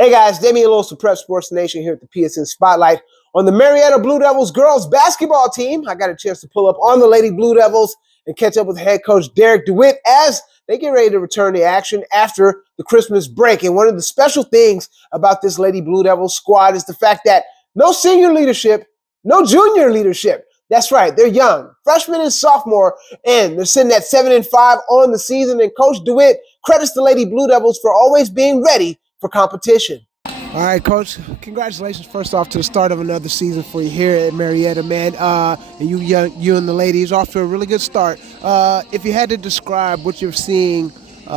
Hey guys, Damian Lewis with Prep Sports Nation here at the PSN Spotlight. On the Marietta Blue Devils girls basketball team, I got a chance to pull up on the Lady Blue Devils and catch up with head coach Derek DeWitt as they get ready to return to action after the Christmas break. And one of the special things about this Lady Blue Devils squad is the fact that no senior leadership, no junior leadership. That's right, they're young, freshman and sophomore, and they're sitting at 7-5 on the season. And Coach DeWitt credits the Lady Blue Devils for always being ready for competition. All right, Coach, congratulations first off to the start of another season for you here at Marietta, man. And you and the ladies off to a really good start. If you had to describe what you're seeing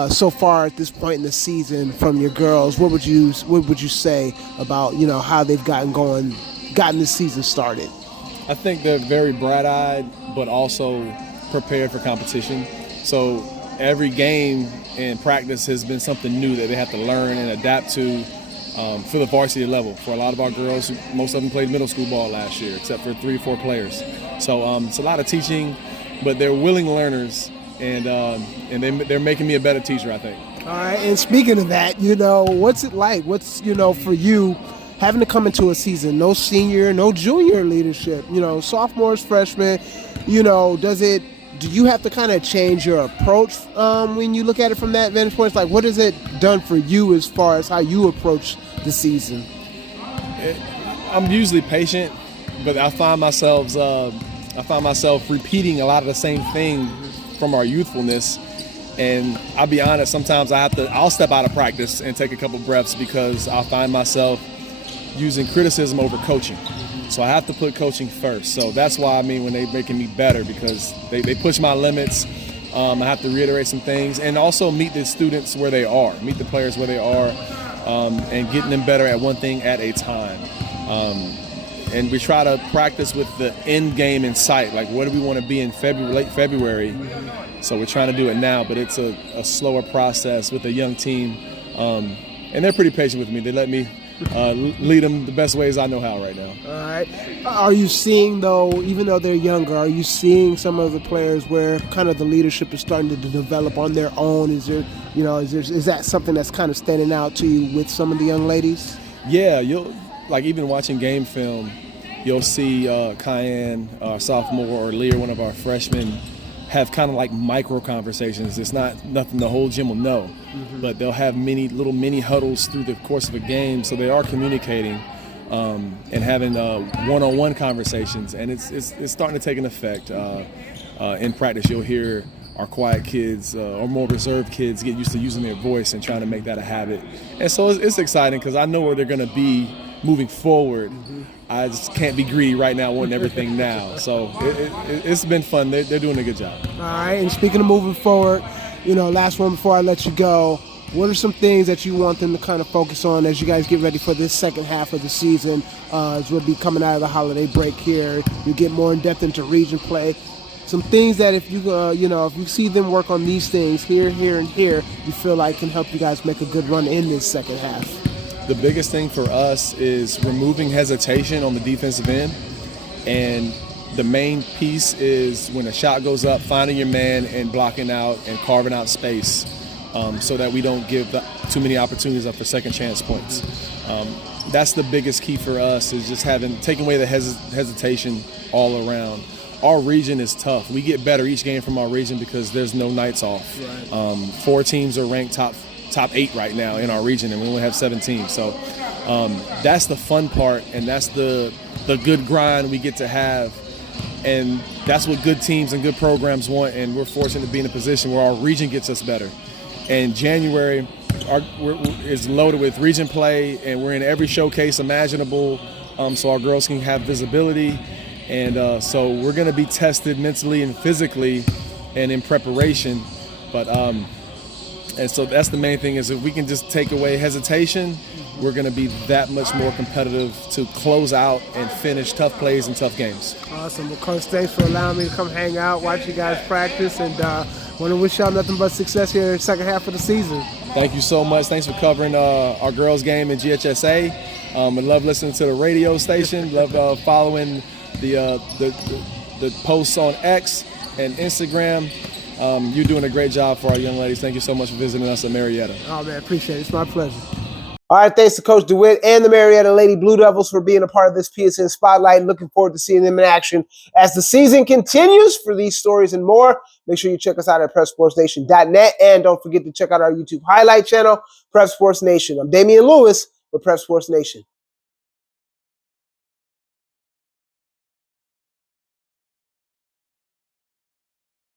so far at this point in the season from your girls, what would you say about how they've gotten this season started? I think they're very bright-eyed, but also prepared for competition. So every game and practice has been something new that they have to learn and adapt to for the varsity level. For a lot of our girls, most of them played middle school ball last year, except for 3 or 4 players. So it's a lot of teaching, but they're willing learners, and they're making me a better teacher, I think. All right, and speaking of that, what's it like? What's, for you having to come into a season, no senior, no junior leadership, sophomores, freshmen, do you have to kind of change your approach when you look at it from that vantage point? It's like, what has it done for you as far as how you approach the season? I'm usually patient, but I find myself repeating a lot of the same thing from our youthfulness. And I'll be honest, sometimes I'll step out of practice and take a couple breaths because I find myself using criticism over coaching. So I have to put coaching first. So that's why, when they're making me better, because they push my limits. I have to reiterate some things and also meet the students where they are, meet the players where they are, and getting them better at one thing at a time. And we try to practice with the end game in sight. Like, what do we want to be in late February? So we're trying to do it now, but it's a slower process with a young team. And they're pretty patient with me. They let me lead them the best ways I know how right now. All right. Are you seeing, though, even though they're younger, are you seeing some of the players where kind of the leadership is starting to develop on their own? Is that something that's kind of standing out to you with some of the young ladies? Yeah, even watching game film, you'll see Cayenne, sophomore, or Lear, one of our freshmen, have kind of like micro conversations. It's nothing the whole gym will know, but they'll have little mini huddles through the course of a game, so they are communicating and having one-on-one conversations, and it's starting to take an effect. In practice, you'll hear our quiet kids or more reserved kids get used to using their voice and trying to make that a habit. And so it's exciting because I know where they're going to be moving forward. I just can't be greedy right now, wanting everything now. So it's been fun. They're doing a good job. All right, and speaking of moving forward, last one before I let you go, what are some things that you want them to kind of focus on as you guys get ready for this second half of the season? As we'll be coming out of the holiday break here, you get more in depth into region play. Some things that if you see them work on these things here, and here, you feel like can help you guys make a good run in this second half. The biggest thing for us is removing hesitation on the defensive end, and the main piece is when a shot goes up, finding your man and blocking out and carving out space so that we don't give too many opportunities up for second chance points. That's the biggest key for us, is just taking away the hesitation all around. Our region is tough. We get better each game from our region because there's no nights off. Right. 4 teams are ranked top 8 right now in our region, and we only have 7 teams. So that's the fun part, and that's the good grind we get to have. And that's what good teams and good programs want, and we're fortunate to be in a position where our region gets us better. And January is loaded with region play, and we're in every showcase imaginable, so our girls can have visibility. And so we're going to be tested mentally and physically and in preparation. But and so that's the main thing, is if we can just take away hesitation, we're going to be that much more competitive to close out and finish tough plays and tough games. Awesome. Well, Coach, thanks for allowing me to come hang out, watch you guys practice, and want to wish y'all nothing but success here in the second half of the season. Thank you so much. Thanks for covering our girls' game in GHSA. I love listening to the radio station. Love following the posts on X and Instagram. You're doing a great job for our young ladies. Thank you so much for visiting us at Marietta. Oh, man, appreciate it. It's my pleasure. All right, thanks to Coach DeWitt and the Marietta Lady Blue Devils for being a part of this PSN Spotlight. Looking forward to seeing them in action as the season continues. For these stories and more, make sure you check us out at PrepSportsNation.net. And don't forget to check out our YouTube highlight channel, Prep Sports Nation. I'm Damian Lewis with Prep Sports Nation.